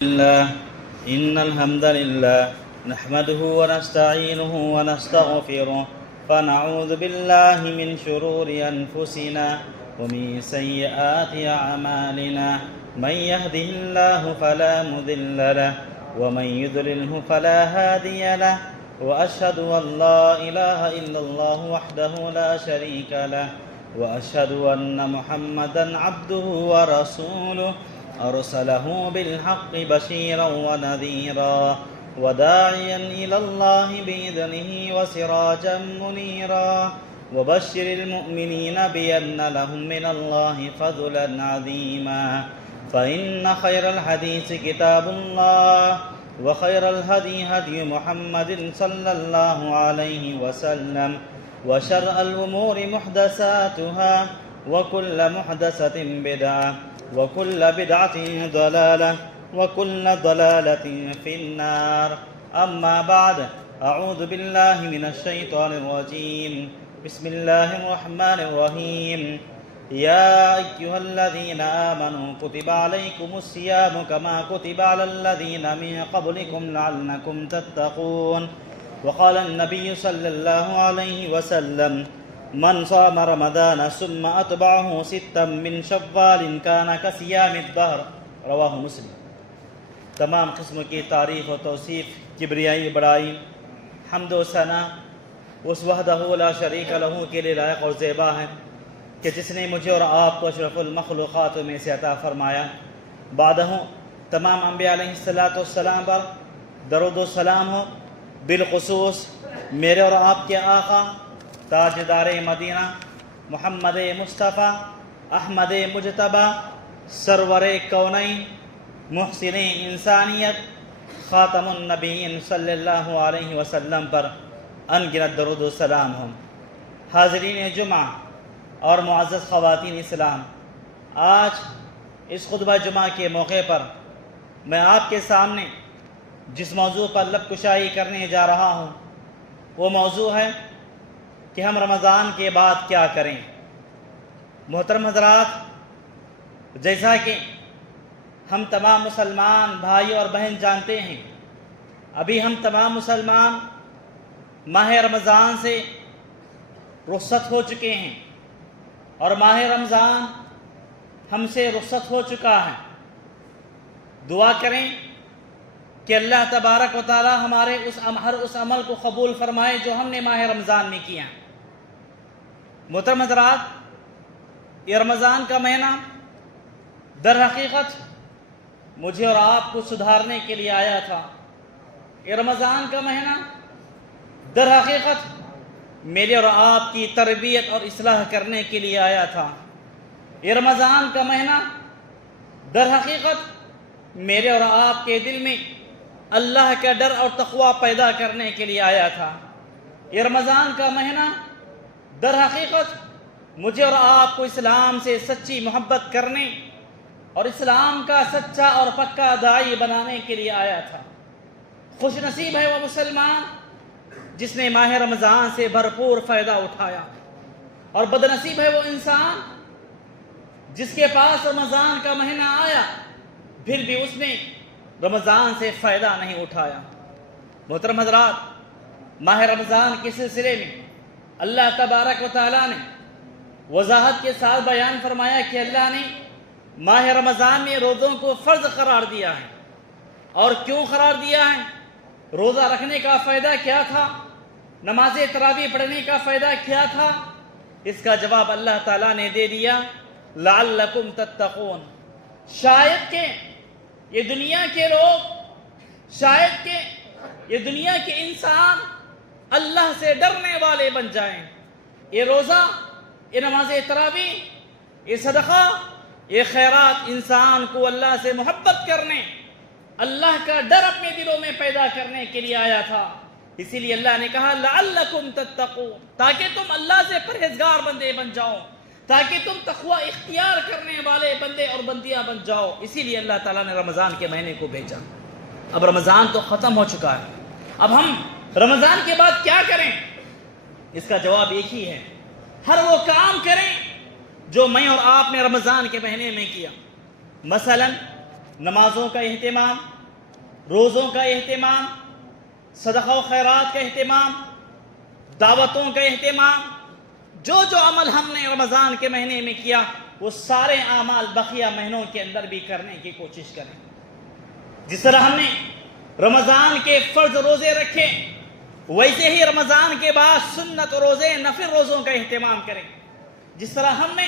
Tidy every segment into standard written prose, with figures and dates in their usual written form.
الله إن الحمد لله نحمده ونستعينه ونستغفره فنعوذ بالله من شرور أنفسنا ومن سيئات أعمالنا من يهده الله فلا مضل له ومن يضلله فلا هادي له وأشهد أن لا إله إلا الله وحده لا شريك له وأشهد أن محمدا عبده ورسوله أرسله بالحق بشيرا ونذيرا وداعيا إلى الله بإذنه وسراجا منيرا وبشر المؤمنين بأن لهم من الله فضلا عظيما فإن خير الحديث كتاب الله وخير الهدي هدي محمد صلى الله عليه وسلم وشر الأمور محدثاتها وكل محدثة بدعة وكل بدعة ضلالة وكل ضلالة في النار أما بعد أعوذ بالله من الشيطان الرجيم بسم الله الرحمن الرحيم يا أيها الذين آمنوا كتب عليكم الصيام كما كتب على الذين من قبلكم لعلكم تتقون وقال النبي صلى الله عليه وسلم من صام رمضان ثم أتبعه ستا من شوال كان كصيام الدهر رواہ مسلم۔ تمام قسم کی تعریف و توصیف، کبریائی، بڑائی، حمد و ثنا اس وحدہ لا شریک لہ کے لیے لائق اور زیبا ہے کہ جس نے مجھے اور آپ کو اشرف المخلوقات میں سے عطا فرمایا۔ بعدہ تمام انبیاء علیہ السلام پر درود و سلام ہو، بالخصوص میرے اور آپ کے آقا تاجدار مدینہ محمد مصطفیٰ احمد مجتبیٰ سرور کونین محسن انسانیت خاتم النبیین صلی اللہ علیہ وسلم پر انگنت درود و سلام ہوں۔ حاضرین جمعہ اور معزز خواتین اسلام، آج اس خطبہ جمعہ کے موقع پر میں آپ کے سامنے جس موضوع پر لب کشائی کرنے جا رہا ہوں وہ موضوع ہے کہ ہم رمضان کے بعد کیا کریں۔ محترم حضرات، جیسا کہ ہم تمام مسلمان بھائی اور بہن جانتے ہیں، ابھی ہم تمام مسلمان ماہ رمضان سے رخصت ہو چکے ہیں اور ماہ رمضان ہم سے رخصت ہو چکا ہے۔ دعا کریں کہ اللہ تبارک و تعالی ہمارے ہر اس عمل کو قبول فرمائے جو ہم نے ماہ رمضان میں کیا۔ محترم حضرات، یہ رمضان کا مہینہ در حقیقت مجھے اور آپ کو سدھارنے کے لیے آیا تھا۔ یہ رمضان کا مہینہ در حقیقت میرے اور آپ کی تربیت اور اصلاح کرنے کے لیے آیا تھا۔ یہ رمضان کا مہینہ در حقیقت میرے اور آپ کے دل میں اللہ کا ڈر اور تقوی پیدا کرنے کے لیے آیا تھا۔ یہ رمضان کا مہینہ در حقیقت مجھے اور آپ کو اسلام سے سچی محبت کرنے اور اسلام کا سچا اور پکا داعی بنانے کے لیے آیا تھا۔ خوش نصیب ہے وہ مسلمان جس نے ماہ رمضان سے بھرپور فائدہ اٹھایا، اور بد نصیب ہے وہ انسان جس کے پاس رمضان کا مہینہ آیا پھر بھی اس نے رمضان سے فائدہ نہیں اٹھایا۔ محترم حضرات، ماہ رمضان کے سلسلے میں اللہ تبارک و تعالیٰ نے وضاحت کے ساتھ بیان فرمایا کہ اللہ نے ماہ رمضان میں روزوں کو فرض قرار دیا ہے۔ اور کیوں قرار دیا ہے؟ روزہ رکھنے کا فائدہ کیا تھا؟ نماز تراویح پڑھنے کا فائدہ کیا تھا؟ اس کا جواب اللہ تعالیٰ نے دے دیا، لعلکم تتقون۔ شاید کہ یہ دنیا کے لوگ، شاید کہ یہ دنیا کے انسان اللہ سے ڈرنے والے بن جائیں۔ یہ روزہ، یہ نماز تراویح، یہ صدقہ، یہ خیرات انسان کو اللہ سے محبت کرنے، اللہ کا ڈر اپنے دلوں میں پیدا کرنے کے لیے آیا تھا۔ اسی لیے اللہ نے کہا لعلکم تتقون، تاکہ تم اللہ سے پرہیزگار بندے بن جاؤ، تاکہ تم تقوی اختیار کرنے والے بندے اور بندیاں بن جاؤ۔ اسی لیے اللہ تعالیٰ نے رمضان کے مہینے کو بھیجا۔ اب رمضان تو ختم ہو چکا ہے، اب ہم رمضان کے بعد کیا کریں؟ اس کا جواب ایک ہی ہے، ہر وہ کام کریں جو میں اور آپ نے رمضان کے مہینے میں کیا۔ مثلا نمازوں کا اہتمام، روزوں کا اہتمام، صدقہ و خیرات کا اہتمام، دعوتوں کا اہتمام، جو عمل ہم نے رمضان کے مہینے میں کیا وہ سارے اعمال بقیہ مہینوں کے اندر بھی کرنے کی کوشش کریں۔ جس طرح ہم نے رمضان کے فرض روزے رکھے، ویسے ہی رمضان کے بعد سنت روزے، نفل روزوں کا اہتمام کریں۔ جس طرح ہم نے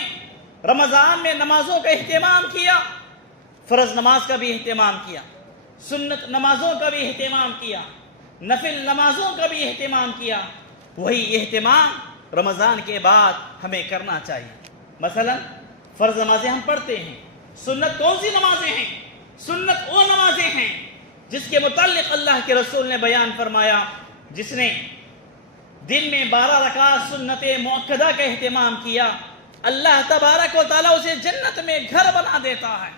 رمضان میں نمازوں کا اہتمام کیا، فرض نماز کا بھی اہتمام کیا، سنت نمازوں کا بھی اہتمام کیا، نفل نمازوں کا بھی اہتمام کیا، وہی اہتمام رمضان کے بعد ہمیں کرنا چاہیے۔ مثلا فرض نمازیں ہم پڑھتے ہیں، سنت کون سی نمازیں ہیں؟ سنت وہ نمازیں ہیں جس کے متعلق اللہ کے رسول نے بیان فرمایا، جس نے دن میں 12 رکعت سنت مؤکدہ کا اہتمام کیا، اللہ تبارک و تعالیٰ اسے جنت میں گھر بنا دیتا ہے۔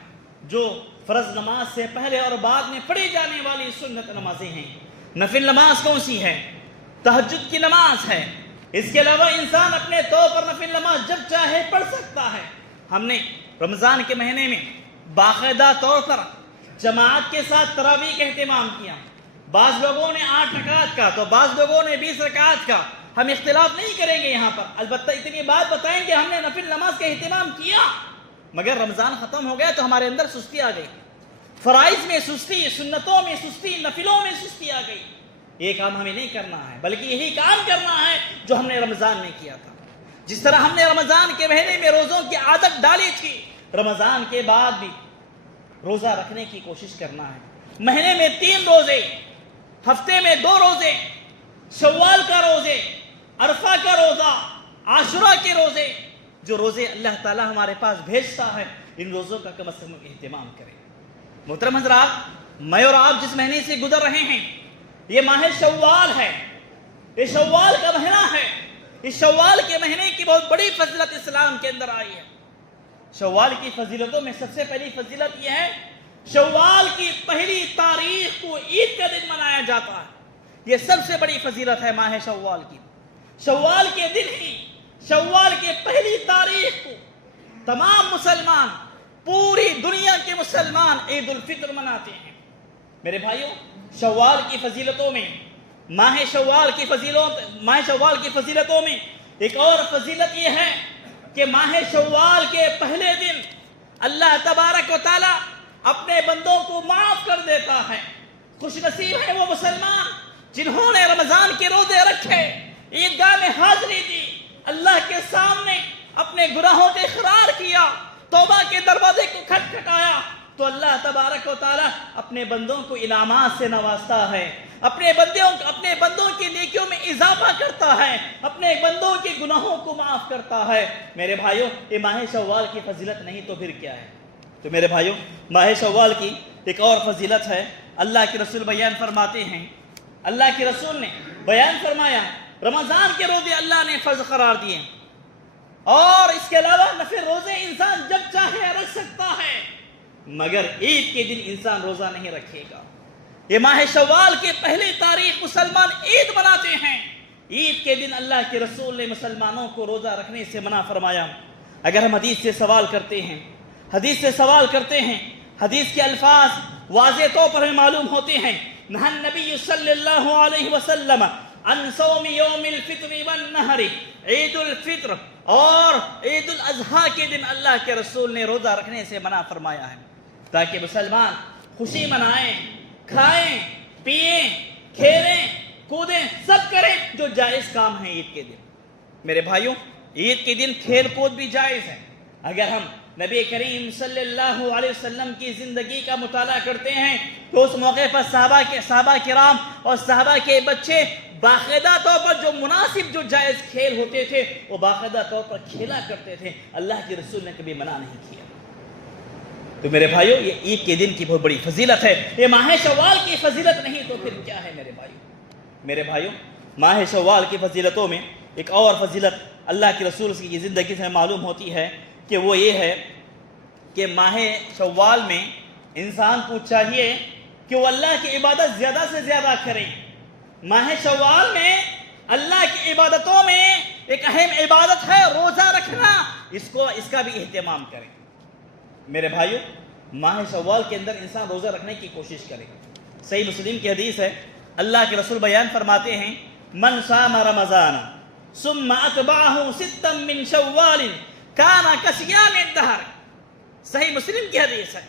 جو فرض نماز سے پہلے اور بعد میں پڑھی جانے والی سنت نمازیں ہیں۔ نفل نماز کون سی ہے؟ تہجد کی نماز ہے۔ اس کے علاوہ انسان اپنے طور پر نفل نماز جب چاہے پڑھ سکتا ہے۔ ہم نے رمضان کے مہینے میں باقاعدہ طور پر جماعت کے ساتھ تراویح کا اہتمام کیا۔ بعض لوگوں نے 8 رکعت کا تو بعض لوگوں نے 20 رکعت کا، ہم اختلاف نہیں کریں گے یہاں پر، البتہ اتنی بات بتائیں کہ ہم نے نفل نماز کا اہتمام کیا، مگر رمضان ختم ہو گیا تو ہمارے اندر سستی آ گئی، فرائض میں سستی، سنتوں میں سستی، نفلوں میں سستی آ گئی۔ یہ کام ہمیں نہیں کرنا ہے، بلکہ یہی کام کرنا ہے جو ہم نے رمضان میں کیا تھا۔ جس طرح ہم نے رمضان کے مہینے میں روزوں کی عادت ڈالی تھی، رمضان کے بعد بھی روزہ رکھنے کی کوشش کرنا ہے۔ مہینے میں 3 روزے، ہفتے میں 2 روزے، شوال کا روزے، عرفہ کا روزہ، عاشورہ کے روزے، جو روزے اللہ تعالیٰ ہمارے پاس بھیجتا ہے، ان روزوں کا کم از کم اہتمام کریں۔ محترم حضرات، میں اور آپ جس مہینے سے گزر رہے ہیں یہ ماہ شوال ہے، یہ شوال کا مہینہ ہے۔ اس شوال کے مہینے کی بہت بڑی فضیلت اسلام کے اندر آئی ہے۔ شوال کی فضیلتوں میں سب سے پہلی فضیلت یہ ہے، شوال کی پہلی تاریخ کو عید کا دن منایا جاتا ہے۔ یہ سب سے بڑی فضیلت ہے ماہ شوال کی۔ شوال کے دن ہی، شوال کے پہلی تاریخ کو تمام مسلمان، پوری دنیا کے مسلمان عید الفطر مناتے ہیں۔ میرے بھائیوں، شوال کی فضیلتوں میں، ماہ شوال کی فضیلتوں میں ایک اور فضیلت یہ ہے کہ ماہ شوال کے پہلے دن اللہ تبارک و تعالی اپنے بندوں کو معاف کر دیتا ہے۔ خوش نصیب ہے وہ مسلمان جنہوں نے رمضان کے روزے رکھے، عیدگاہ میں حاضری دی، اللہ کے سامنے اپنے گناہوں کا اقرار کیا، توبہ کے دروازے کو کھٹکھٹایا، تو اللہ تبارک و تعالی اپنے بندوں کو انعامات سے نوازتا ہے، اپنے بندوں کی نیکیوں میں اضافہ کرتا ہے، اپنے بندوں کے گناہوں کو معاف کرتا ہے۔ میرے بھائیوں، یہ ماہ شوال کی فضیلت نہیں تو پھر کیا ہے؟ تو میرے بھائیوں، ماہ شوال کی ایک اور فضیلت ہے، اللہ کے رسول بیان فرماتے ہیں، اللہ کے رسول نے بیان فرمایا رمضان کے روزے اللہ نے فرض قرار دیے، اور اس کے علاوہ نفل روزے انسان جب چاہے رکھ سکتا ہے، مگر عید کے دن انسان روزہ نہیں رکھے گا۔ یہ ماہ شوال کے پہلی تاریخ مسلمان عید مناتے ہیں۔ عید کے دن اللہ کے رسول نے مسلمانوں کو روزہ رکھنے سے منع فرمایا۔ اگر ہم حدیث سے سوال کرتے ہیں، حدیث کے الفاظ واضح طور پر ہمیں معلوم ہوتے ہیں، نہى النبی صلی اللہ علیہ وسلم عن صوم یوم الفطر والنہر، عید الفطر اور عید الاضحیٰ کے دن اللہ کے رسول نے روزہ رکھنے سے منع فرمایا ہے، تاکہ مسلمان خوشی منائیں، کھائیں، پیئیں، کھیلیں، کودیں، سب کریں جو جائز کام ہیں عید کے دن۔ میرے بھائیوں، عید کے دن کھیل کود بھی جائز ہے۔ اگر ہم نبی کریم صلی اللہ علیہ وسلم کی زندگی کا مطالعہ کرتے ہیں تو اس موقع پر صحابہ کرام اور صحابہ کے بچے باقاعدہ طور پر جو مناسب جو جائز کھیل ہوتے تھے وہ باقاعدہ طور پر کھیلا کرتے تھے، اللہ کے رسول نے کبھی منع نہیں کیا۔ تو میرے بھائیوں، یہ عید کے دن کی بہت بڑی فضیلت ہے، یہ ماہ شوال کی فضیلت نہیں تو پھر کیا ہے میرے بھائیوں؟ ماہ شوال کی فضیلتوں میں ایک اور فضیلت اللہ کے رسول کی زندگی سے معلوم ہوتی ہے کہ وہ یہ ہے کہ ماہ شوال میں انسان کو چاہیے کہ وہ اللہ کی عبادت زیادہ سے زیادہ کریں۔ ماہ شوال میں اللہ کی عبادتوں میں ایک اہم عبادت ہے روزہ رکھنا، اس کا بھی اہتمام کریں۔ میرے بھائیوں، ماہ شوال کے اندر انسان روزہ رکھنے کی کوشش کرے. صحیح مسلم کی حدیث ہے, اللہ کے رسول بیان فرماتے ہیں من صام رمضان ثم اتبعه ستا من شوال كان كصيام الدهر. صحیح مسلم کی حدیث ہے.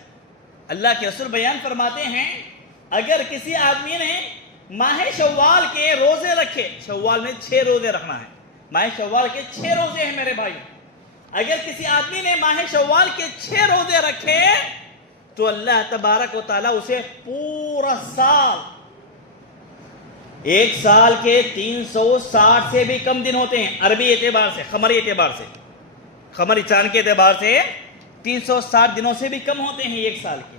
اللہ کے رسول بیان فرماتے ہیں اگر کسی آدمی نے ماہ شوال کے روزے رکھے, شوال میں 6 روزے رکھنا ہے, ماہ شوال کے 6 روزے ہیں میرے بھائی, اگر کسی آدمی نے ماہ شوال کے 6 روزے رکھے تو اللہ تبارک و تعالیٰ اسے پورا سال, 1 سال کے 360 سے بھی کم دن ہوتے ہیں عربی اعتبار سے, قمری اعتبار سے, قمری چاند کے اعتبار سے 360 دنوں سے بھی کم ہوتے ہیں 1 سال کے.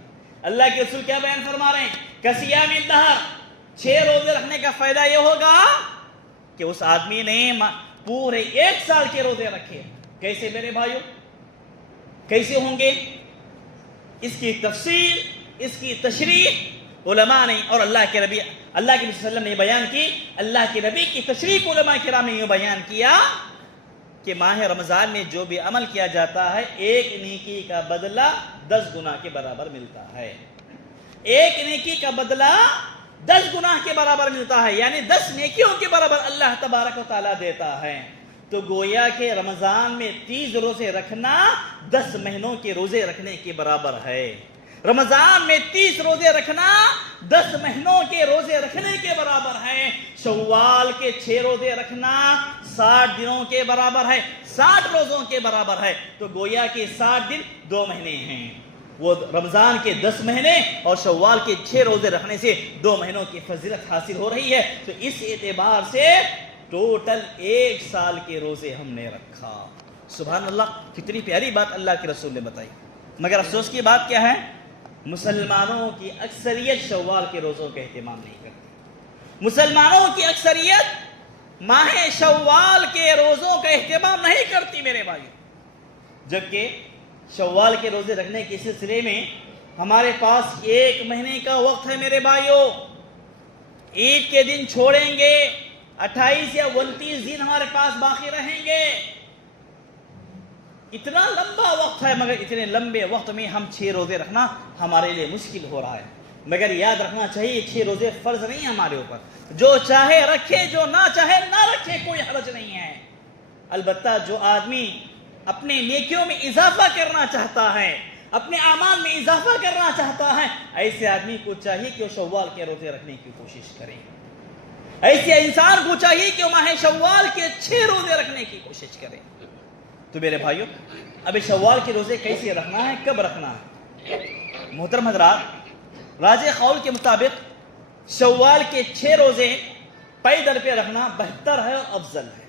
اللہ کے رسول کیا بیان فرما رہے ہیں, کصیام الدہر, 6 روزے رکھنے کا فائدہ یہ ہوگا کہ اس آدمی نے پورے 1 سال کے روزے رکھے. کیسے میرے بھائیوں, کیسے ہوں گے؟ اس کی تفصیل, اس کی تشریح علماء نے اور اللہ کے نبی صلی اللہ علیہ وسلم نے بیان کی. اللہ کے نبی کی تشریح علماء کرام نے یہ بیان کیا کہ ماہ رمضان میں جو بھی عمل کیا جاتا ہے 1 نیکی کا بدلہ 10 گناہ کے برابر ملتا ہے. 1 نیکی کا بدلہ 10 گناہ کے برابر ملتا ہے, یعنی 10 نیکیوں کے برابر اللہ تبارک و تعالیٰ دیتا ہے. تو گویا کہ رمضان میں 30 روزے رکھنا 10 مہینوں کے روزے رکھنے کے برابر ہے. رمضان میں 30 روزے رکھنا 10 مہینوں کے روزے رکھنے کے برابر ہے. شوال کے 6 روزے رکھنا 60 دنوں کے برابر ہے, 60 روزوں کے برابر ہے. تو گویا کہ 60 دن 2 مہینے ہیں. وہ رمضان کے 10 مہینے اور شوال کے 6 روزے رکھنے سے 2 مہینوں کی فضیلت حاصل ہو رہی ہے. تو اس اعتبار سے ٹوٹل 1 سال کے روزے ہم نے رکھا. سبحان اللہ, کتنی پیاری بات اللہ کے رسول نے بتائی. مگر افسوس کی بات کیا ہے, مسلمانوں کی اکثریت شوال کے روزوں کا اہتمام نہیں کرتی. مسلمانوں کی اکثریت ماہ شوال کے روزوں کا اہتمام نہیں کرتی میرے بھائی. جبکہ شوال کے روزے رکھنے کے سلسلے میں ہمارے پاس 1 مہینے کا وقت ہے میرے بھائیوں. عید کے دن چھوڑیں گے 28 یا 29 دن ہمارے پاس باقی رہیں گے. اتنا لمبا وقت ہے, مگر اتنے لمبے وقت میں ہم 6 روزے رکھنا ہمارے لیے مشکل ہو رہا ہے. مگر یاد رکھنا چاہیے 6 روزے فرض نہیں ہمارے اوپر, جو چاہے رکھے, جو نہ چاہے نہ رکھے, کوئی حرج نہیں ہے. البتہ جو آدمی اپنے نیکیوں میں اضافہ کرنا چاہتا ہے, اپنے اعمال میں اضافہ کرنا چاہتا ہے, ایسے آدمی کو چاہیے کہ وہ شوال کے روزے رکھنے کی کوشش کرے. ایسے انسان کو چاہیے کہ وہ ماہ شوال کے 6 روزے رکھنے کی کوشش کرے. تو میرے بھائیوں, ابھی شوال کے روزے کیسے رکھنا ہے, کب رکھنا ہے؟ محترم حضرات, راجح قول کے مطابق شوال کے 6 روزے پیدل پہ رکھنا بہتر ہے اور افضل ہے.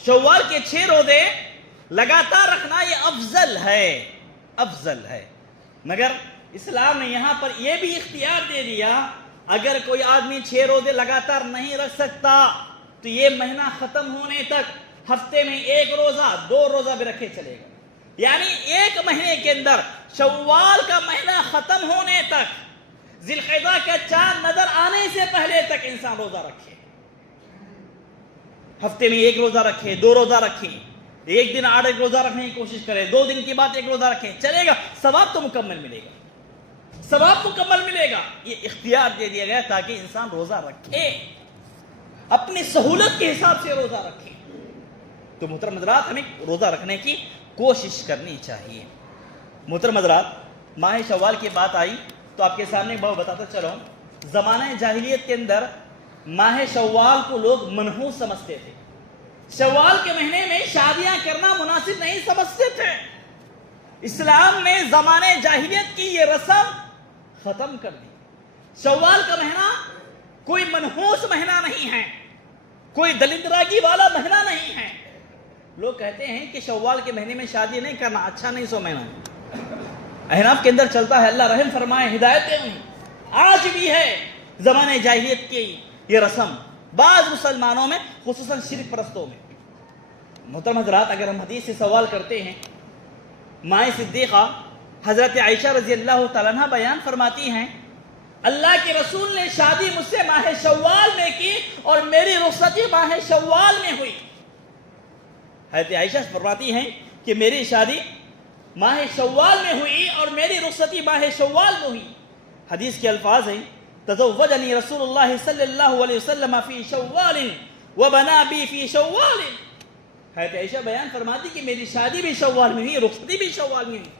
شوال کے 6 روزے لگاتار رکھنا یہ افضل ہے, افضل ہے. مگر اسلام نے یہاں پر یہ بھی اختیار دے دیا, اگر کوئی آدمی 6 روزے لگاتار نہیں رکھ سکتا تو یہ مہینہ ختم ہونے تک ہفتے میں 1 روزہ 2 روزہ بھی رکھے چلے گا. یعنی 1 مہینے کے اندر شوال کا مہینہ ختم ہونے تک, ذی القعدہ کا چاند نظر آنے سے پہلے تک انسان روزہ رکھے. ہفتے میں 1 روزہ رکھے, 2 روزہ رکھے, 1 دن 8 روزہ رکھنے کی کوشش کرے, 2 دن کے بعد 1 روزہ رکھے, چلے گا, ثواب تو مکمل ملے گا, ثواب مکمل ملے گا. یہ اختیار دے دیا گیا تاکہ انسان روزہ رکھے, اپنی سہولت کے حساب سے روزہ رکھے. تو محترم حضرات, ہمیں روزہ رکھنے کی کوشش کرنی چاہیے. محترم حضرات, ماہ شوال کی بات آئی تو آپ کے سامنے بہت بتاتا چلو. زمانہ جاہلیت کے اندر ماہ شوال کو لوگ منحوس سمجھتے تھے. شوال کے مہینے میں شادیاں کرنا مناسب نہیں سمجھتے تھے. اسلام نے زمانے جاہلیت کی یہ رسم ختم کر دی. شوال کا مہینہ کوئی منحوس مہینہ نہیں ہے, کوئی دلندراگی والا مہینہ نہیں ہے. لوگ کہتے ہیں کہ شوال کے مہینے میں شادی نہیں کرنا اچھا نہیں سو مہینہ. احناف کے اندر چلتا ہے, اللہ رحم فرمائے, ہدایتیں انہیں آج بھی ہے زمانے جاہلیت کی یہ رسم بعض مسلمانوں میں, خصوصاً شرک پرستوں میں. محترم حضرات, اگر ہم حدیث سے سوال کرتے ہیں, مائیں صدیقہ حضرت عائشہ رضی اللہ تعالیٰ عنہ بیان فرماتی ہیں اللہ کے رسول نے شادی مجھ سے ماہ شوال میں کی اور میری رخصتی ماہ شوال میں ہوئی. حضرت عائشہ فرماتی ہیں کہ میری شادی ماہ شوال میں ہوئی اور میری رخصتی ماہ شوال میں ہوئی. حدیث کے الفاظ ہیں تزوجنی رسول اللہ صلی اللہ علیہ وسلم فی شوال وبنا بی فی شوال. حضرت عائشہ بیان فرماتی کہ میری شادی بھی شوال میں ہوئی، رخصتی بھی شوال میں ہوئی.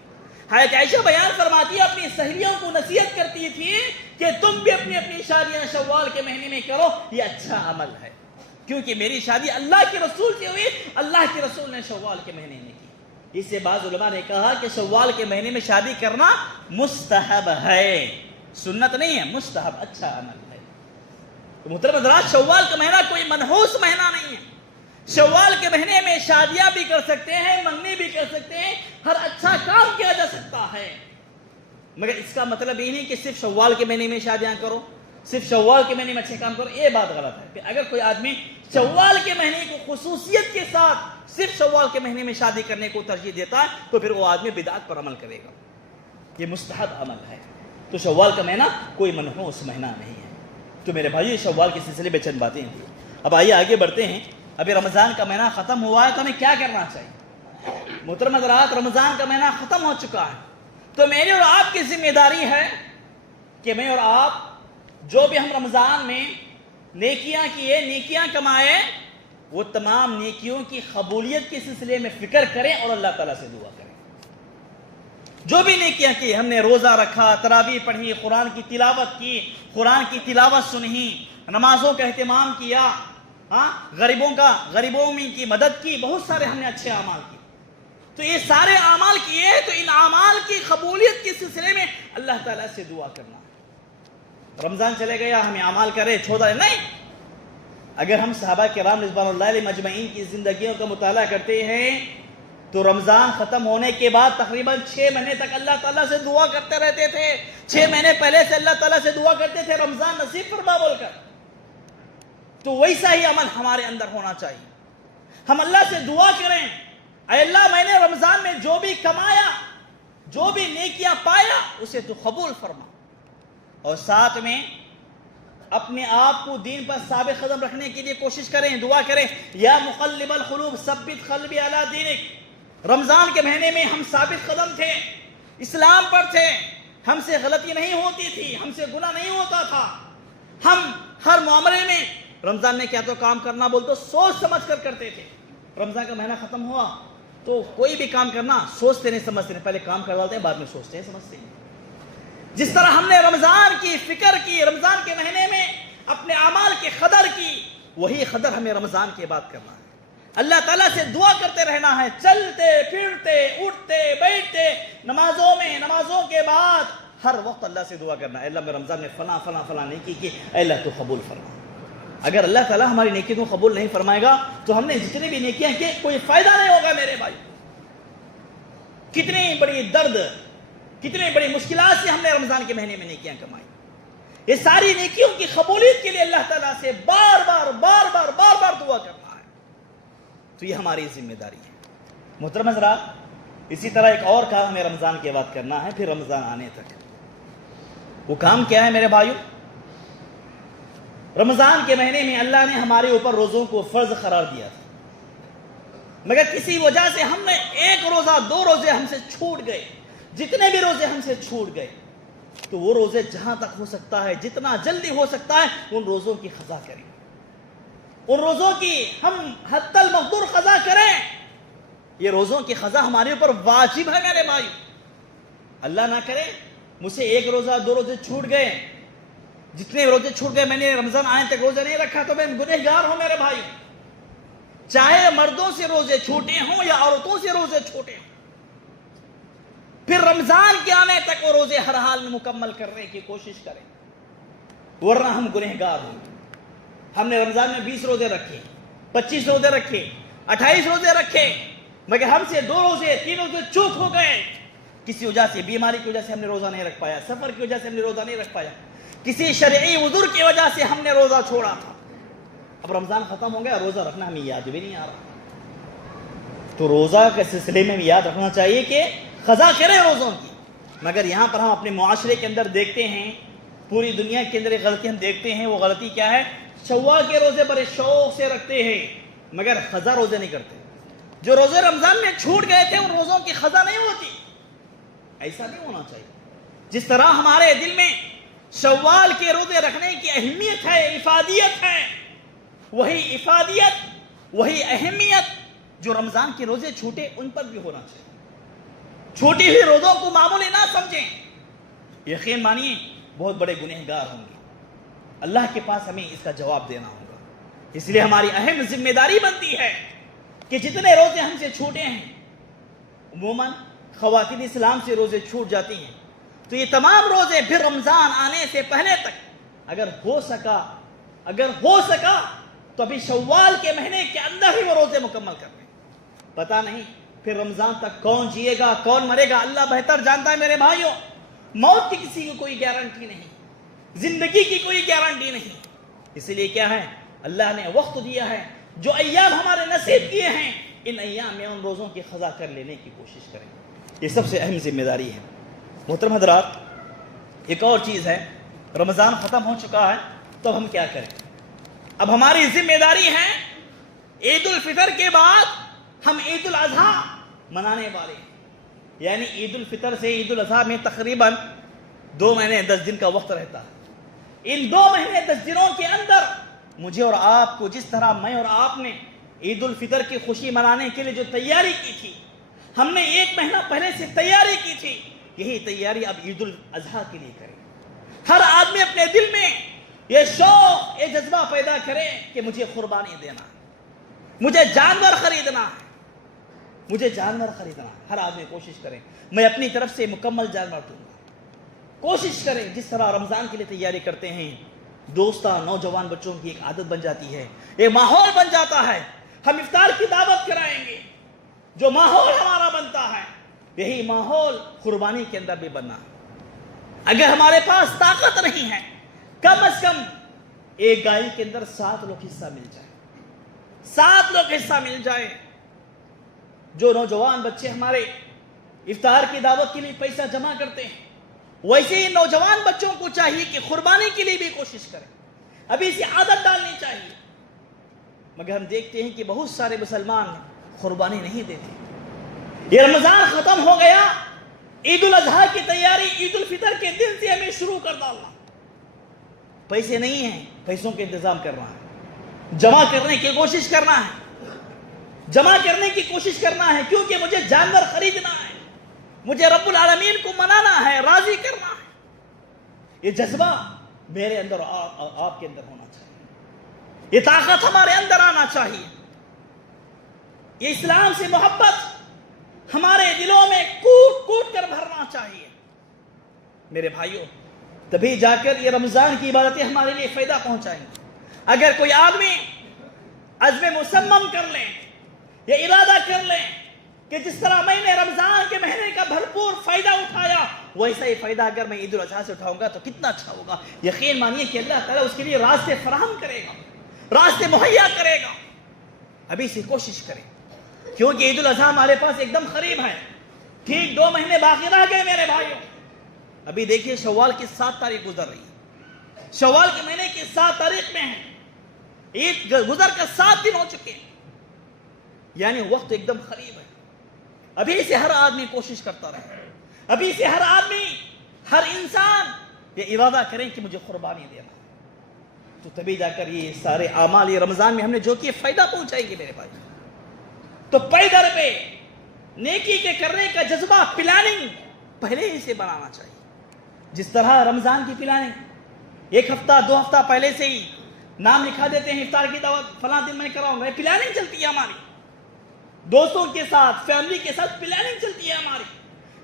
حضرت عائشہ بیان فرماتی اپنی سہیلیوں کو نصیحت کرتی تھی کہ تم بھی اپنی اپنی شادیاں شوال کے مہینے میں کرو، یہ اچھا عمل ہے، کیونکہ میری شادی اللہ کے رسول سے ہوئی، اللہ کے رسول نے شوال کے مہینے میں کی. اس سے بعض علماء نے کہا کہ شوال کے مہینے میں شادی کرنا مستحب ہے، سنت نہیں ہے، مستحب، اچھا عمل ہے. تو محترم حضرات، شوال کا مہینہ کوئی منحوس مہینہ نہیں ہے. شوال کے مہینے میں شادیاں بھی کر سکتے ہیں، منگنی بھی کر سکتے ہیں، ہر اچھا کام کیا جا سکتا ہے. مگر اس کا مطلب یہ نہیں کہ صرف شوال کے مہینے میں شادیاں کرو، صرف شوال کے مہینے میں اچھے کام کرو. یہ بات غلط ہے کہ اگر کوئی آدمی شوال کے مہینے کو خصوصیت کے ساتھ صرف شوال کے مہینے میں شادی کرنے کو ترجیح دیتا ہے تو پھر وہ آدمی بدعت پر عمل کرے گا. یہ مستحب عمل ہے. تو شوال کا مہینہ کوئی منحوس مہینہ نہیں ہے. تو میرے بھائی، شوال کے سلسلے میں چند باتیں تھیں. اب آئیے آگے بڑھتے ہیں. ابھی رمضان کا مہینہ ختم ہوا ہے تو ہمیں کیا کرنا چاہیے؟ محترم حضرات، رمضان کا مہینہ ختم ہو چکا ہے تو میری اور آپ کی ذمہ داری ہے کہ میں اور آپ جو بھی ہم رمضان میں نیکیاں کیے، نیکیاں کمائے، وہ تمام نیکیوں کی قبولیت کے سلسلے میں فکر کریں اور اللہ تعالیٰ سے دعا کریں. جو بھی نیکیاں کی، ہم نے روزہ رکھا، تراویح پڑھی، قرآن کی تلاوت کی، قرآن کی تلاوت سنی، نمازوں کا اہتمام کیا، غریبوں میں کی مدد کی، بہت سارے ہم نے اچھے اعمال کیے. تو یہ سارے اعمال کیے تو ان اعمال کی قبولیت کے سلسلے میں اللہ تعالیٰ سے دعا کرنا. رمضان چلے گیا، ہمیں اعمال کرے چھوڑ دے نہیں. اگر ہم صحابہ کرام رضوان اللہ علیہ مجمعین کی زندگیوں کا مطالعہ کرتے ہیں تو رمضان ختم ہونے کے بعد تقریباً 6 مہینے تک اللہ تعالیٰ سے دعا کرتے رہتے تھے. 6 مہینے پہلے سے اللہ تعالیٰ سے دعا کرتے تھے رمضان نصیب فرما بول کر. تو ویسا ہی عمل ہمارے اندر ہونا چاہیے. ہم اللہ سے دعا کریں، اے اللہ میں نے رمضان میں جو بھی کمایا، جو بھی نیکیاں پایا، اسے تو قبول فرما. اور ساتھ میں اپنے آپ کو دین پر ثابت قدم رکھنے کے لیے کوشش کریں، دعا کریں، یا مقلب القلوب ثبت قلبی علی دینک. رمضان کے مہینے میں ہم ثابت قدم تھے، اسلام پر تھے، ہم سے غلطی نہیں ہوتی تھی، ہم سے گناہ نہیں ہوتا تھا. ہم ہر معاملے میں رمضان میں کیا تو کام کرنا بول تو سوچ سمجھ کر کرتے تھے. رمضان کا مہینہ ختم ہوا تو کوئی بھی کام کرنا سوچتے نہیں سمجھتے نہیں، پہلے کام کر ڈالتے ہیں، بعد میں سوچتے ہیں سمجھتے ہیں. جس طرح ہم نے رمضان کی فکر کی، رمضان کے مہینے میں اپنے اعمال کی قدر کی، وہی قدر ہمیں رمضان کے بعد کرنا ہے. اللہ تعالیٰ سے دعا کرتے رہنا ہے، چلتے پھرتے اٹھتے بیٹھتے، نمازوں میں، نمازوں کے بعد ہر وقت اللہ سے دعا کرنا ہے، اللہ میں رمضان میں فلاں فلاں فلاں نیکی کی، اے اللہ تو قبول فرما. اگر اللہ تعالیٰ ہماری نیکی کو قبول نہیں فرمائے گا تو ہم نے جتنی بھی نیکیاں کی کوئی فائدہ نہیں ہوگا. میرے بھائی، کتنی بڑی درد، کتنی بڑی مشکلات سے ہم نے رمضان کے مہینے میں نیکیاں کمائی. یہ ساری نیکیوں کی قبولیت کے لیے اللہ تعالیٰ سے بار بار دعا کرنا ہے. تو یہ ہماری ذمہ داری ہے. محترم حضرات، اسی طرح ایک اور کام ہمیں رمضان کے بعد کرنا ہے، پھر رمضان آنے تک. وہ کام کیا ہے میرے بھائیوں؟ رمضان کے مہینے میں اللہ نے ہمارے اوپر روزوں کو فرض قرار دیا تھا، مگر کسی وجہ سے ہم نے 1 روزہ 2 روزے ہم سے چھوٹ گئے. جتنے بھی روزے ہم سے چھوٹ گئے تو وہ روزے جہاں تک ہو سکتا ہے، جتنا جلدی ہو سکتا ہے، ان روزوں کی قضا کریں. ان روزوں کی ہم حد المقدور قضا کریں. یہ روزوں کی قضا ہمارے اوپر واجب ہے میرے بھائی. اللہ نہ کرے مجھ سے 1 روزہ 2 روزے چھوٹ گئے، جتنے روزے چھوٹ گئے، میں نے رمضان آنے تک روزہ نہیں رکھا تو میں گنہگار ہوں میرے بھائی. چاہے مردوں سے روزے چھوٹے ہوں یا عورتوں سے روزے چھوٹے ہوں، پھر رمضان کے آنے تک وہ روزے ہر حال میں مکمل کرنے کی کوشش کریں، ورنہ ہم گنہگار ہوں. ہم نے رمضان میں 20 روزے رکھے، 25 روزے رکھے، 28 روزے رکھے، مگر ہم سے 2 روزے 3 روزے چوک ہو گئے. کسی وجہ سے، بیماری کی وجہ سے ہم نے روزہ نہیں رکھ پایا، سفر کی وجہ سے ہم نے روزہ نہیں رکھ پایا، کسی شرعی عذر کی وجہ سے ہم نے روزہ چھوڑا تھا. اب رمضان ختم ہو گیا، روزہ رکھنا ہمیں یاد بھی نہیں آ رہا. تو روزہ کے سلسلے میں بھی یاد رکھنا چاہیے کہ قضا کریں روزوں کی. مگر یہاں پر ہم اپنے معاشرے کے اندر دیکھتے ہیں، پوری دنیا کے اندر ایک غلطی ہم دیکھتے ہیں. وہ غلطی کیا ہے؟ شوال کے روزے بڑے شوق سے رکھتے ہیں مگر قضا روزے نہیں کرتے. جو روزے رمضان میں چھوٹ گئے تھے ان روزوں کی قضا نہیں ہوتی. ایسا نہیں ہونا چاہیے. جس طرح ہمارے دل میں شوال کے روزے رکھنے کی اہمیت ہے، افادیت ہے، وہی افادیت، وہی اہمیت جو رمضان کے روزے چھوٹے ان پر بھی ہونا چاہیے. چھوٹی ہوئی روزوں کو معمولی نہ سمجھیں. یقین مانیے بہت بڑے گنہگار ہوں گے، اللہ کے پاس ہمیں اس کا جواب دینا ہوگا. اس لیے ہماری اہم ذمہ داری بنتی ہے کہ جتنے روزے ہم سے چھوٹے ہیں، عموماً خواتین اسلام سے روزے چھوٹ جاتی ہیں، تو یہ تمام روزے پھر رمضان آنے سے پہلے تک اگر ہو سکا تو ابھی شوال کے مہینے کے اندر ہی وہ روزے مکمل کر لیں. پتہ نہیں پھر رمضان تک کون جیے گا، کون مرے گا، اللہ بہتر جانتا ہے. میرے بھائیوں، موت کی کسی کی کوئی گارنٹی نہیں، زندگی کی کوئی گارنٹی نہیں. اس لیے کیا ہے، اللہ نے وقت دیا ہے، جو ایام ہمارے نصیب کیے ہیں ان ایام میں ان روزوں کی قضا کر لینے کی کوشش کریں. یہ سب سے اہم ذمہ داری ہے. محترم حضرات، ایک اور چیز ہے، رمضان ختم ہو چکا ہے تو ہم کیا کریں؟ اب ہماری ذمہ داری ہے، عید الفطر کے بعد ہم عید الاضحیٰ منانے والے ہیں. یعنی عید الفطر سے عید الاضحیٰ میں تقریباً 2 مہینے 10 دن کا وقت رہتا ہے. ان 2 مہینے 10 دنوں کے اندر مجھے اور آپ کو، جس طرح میں اور آپ نے عید الفطر کی خوشی منانے کے لیے جو تیاری کی تھی، ہم نے 1 مہینہ پہلے سے تیاری کی تھی، یہی تیاری اب عید الاضحیٰ کے لیے کریں. ہر آدمی اپنے دل میں یہ شوق، یہ جذبہ پیدا کرے کہ مجھے قربانی دینا ہے، مجھے جانور خریدنا ہے، مجھے جانور خریدنا ہے. ہر آدمی کوشش کریں، میں اپنی طرف سے مکمل جانور دوں گا. کوشش کریں جس طرح رمضان کے لیے تیاری کرتے ہیں، دوستاں نوجوان بچوں کی ایک عادت بن جاتی ہے، ایک ماحول بن جاتا ہے. ہم افطار کی دعوت کرائیں گے، جو ماحول ہمارا بنتا ہے یہی ماحول قربانی کے اندر بھی بننا. اگر ہمارے پاس طاقت نہیں ہے، کم از کم ایک گائے کے اندر 7 لوگ حصہ مل جائے، 7 لوگ حصہ مل جائے. جو نوجوان بچے ہمارے افطار کی دعوت کے لیے پیسہ جمع کرتے ہیں، ویسے ہی نوجوان بچوں کو چاہیے کہ قربانی کے لیے بھی کوشش کریں. ابھی اسے عادت ڈالنی چاہیے. مگر ہم دیکھتے ہیں کہ بہت سارے مسلمان قربانی نہیں دیتے. یہ رمضان ختم ہو گیا، عید الاضحیٰ کی تیاری عید الفطر کے دن سے ہمیں شروع کر ڈالنا. پیسے نہیں ہیں، پیسوں کے انتظام کرنا ہے، جمع کرنے کی کوشش کرنا ہے، جمع کرنے کی کوشش کرنا ہے، کیونکہ مجھے جانور خریدنا ہے، مجھے رب العالمین کو منانا ہے، راضی کرنا ہے. یہ جذبہ میرے اندر اور آپ کے اندر ہونا چاہیے. یہ طاقت ہمارے اندر آنا چاہیے. یہ اسلام سے محبت ہمارے دلوں میں کوٹ کوٹ کر بھرنا چاہیے. میرے بھائیوں، تبھی جا کر یہ رمضان کی عبادتیں ہمارے لیے فائدہ پہنچائیں گے. اگر کوئی آدمی عزم مصمم کر لیں، یہ ارادہ کر لیں کہ جس طرح میں نے رمضان کے مہینے کا بھرپور فائدہ اٹھایا، ویسا ہی فائدہ اگر میں عید الاضحیٰ سے اٹھاؤں گا تو کتنا اچھا ہوگا. یقین مانیے کہ اللہ تعالیٰ اس کے لیے راستے فراہم کرے گا، راستے مہیا کرے گا. ابھی سے کوشش کریں، کیونکہ عید الاضحیٰ ہمارے پاس ایک دم قریب ہے. ٹھیک 2 مہینے باقی رہ گئے میرے بھائیوں. ابھی دیکھیے شوال کی 7 تاریخ گزر رہی ہے، شوال کے مہینے کی 7 تاریخ میں ہے، عید گزر کر 7 دن ہو چکے ہیں. یعنی وقت ایک دم قریب ہے. ابھی سے ہر آدمی کوشش کرتا رہے، ابھی سے ہر آدمی، ہر انسان یہ ارادہ کریں کہ مجھے قربانی دینا. تو تبھی جا کر یہ سارے اعمال یہ رمضان میں ہم نے جو کیے فائدہ پہنچائیں گے میرے بھائی. تو پیدر پہ نیکی کے کرنے کا جذبہ، پلاننگ پہلے ہی سے بنانا چاہیے. جس طرح رمضان کی پلاننگ 1 ہفتہ 2 ہفتہ پہلے سے ہی نام لکھا دیتے ہیں، افطار کی دعوت فلاں دن میں کراؤں گا. پلاننگ چلتی ہے ہماری، دوستوں کے ساتھ، فیملی کے ساتھ پلاننگ چلتی ہے ہماری.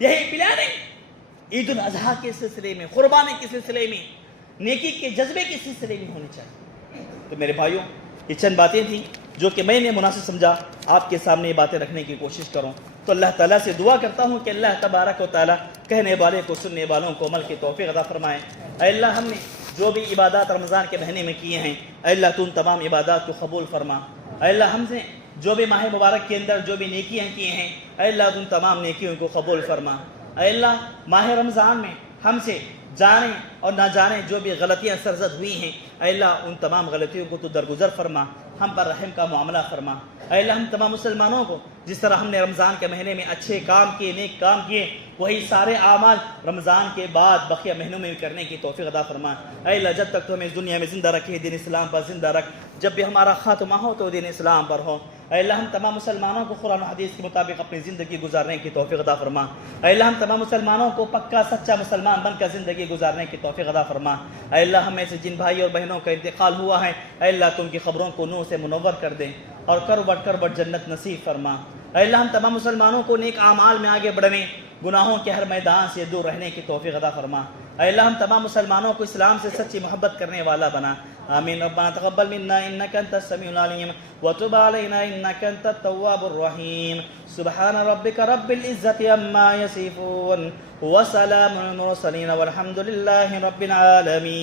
یہی پلاننگ عید الاضحیٰ کے سلسلے میں، قربانی کے سلسلے میں، نیکی کے جذبے کے سلسلے میں ہونی چاہیے. تو میرے بھائیوں، یہ چند باتیں تھیں جو کہ میں نے مناسب سمجھا آپ کے سامنے یہ باتیں رکھنے کی کوشش کروں. تو اللہ تعالیٰ سے دعا کرتا ہوں کہ اللہ تبارک و تعالیٰ کہنے والے کو، سننے والوں کو عمل کی توفیق عطا فرمائے. اے اللہ، ہم نے جو بھی عبادات رمضان کے مہینے میں کیے ہیں، اے اللہ تو ان تمام عبادات کو قبول فرما. اے اللہ، ہم سے جو بھی ماہ مبارک کے اندر جو بھی نیکیاں کیے ہیں، اے اللہ تو ان تمام نیکیوں کو قبول فرما. اے اللہ، ماہ رمضان میں ہم سے جانے اور نہ جانے جو بھی غلطیاں سرزد ہوئی ہیں، اے اللہ ان تمام غلطیوں کو تو درگزر فرما. ہم پر رحم کا معاملہ فرما۔ اے اللہ ہم تمام مسلمانوں کو جس طرح ہم نے رمضان کے مہینے میں اچھے کام کیے، نیک کام کیے، وہی سارے اعمال رمضان کے بعد بقیہ مہینوں میں بھی کرنے کی توفیق عطا فرما۔ اے اللہ جب تک تو ہمیں اس دنیا میں زندہ رکھے دین اسلام پر زندہ رکھ، جب بھی ہمارا خاتمہ ہو تو دین اسلام پر ہو۔ اے اللہ ہم تمام مسلمانوں کو قرآن و حدیث کے مطابق اپنی زندگی گزارنے کی توفیق عطا فرما۔ اے اللہ ہم تمام مسلمانوں کو پکا سچا مسلمان بن کر زندگی گزارنے کی توفیق عطا فرما۔ اے اللہ ہم میں سے جن بھائی اور بہنوں کا انتقال ہوا ہے، اے اللہ تم کی خبروں کو نور سے منور کر دے اور کر بٹ جنت نصیب فرما۔ اے اللہ ہم تمام مسلمانوں کو نیک اعمال میں آگے بڑھنے، گناہوں کے ہر میدان سے دور رہنے کی توفیق عطا فرما۔ اے اللہ ہم تمام مسلمانوں کو اسلام سے سچی محبت کرنے والا بنا۔ آمین۔ ربنا تقبل منا انك انت السميع العليم وتب علينا انك انت التواب الرحيم۔ سبحان ربك رب العزة عما يصفون وسلام على المرسلين والحمد لله رب العالمين۔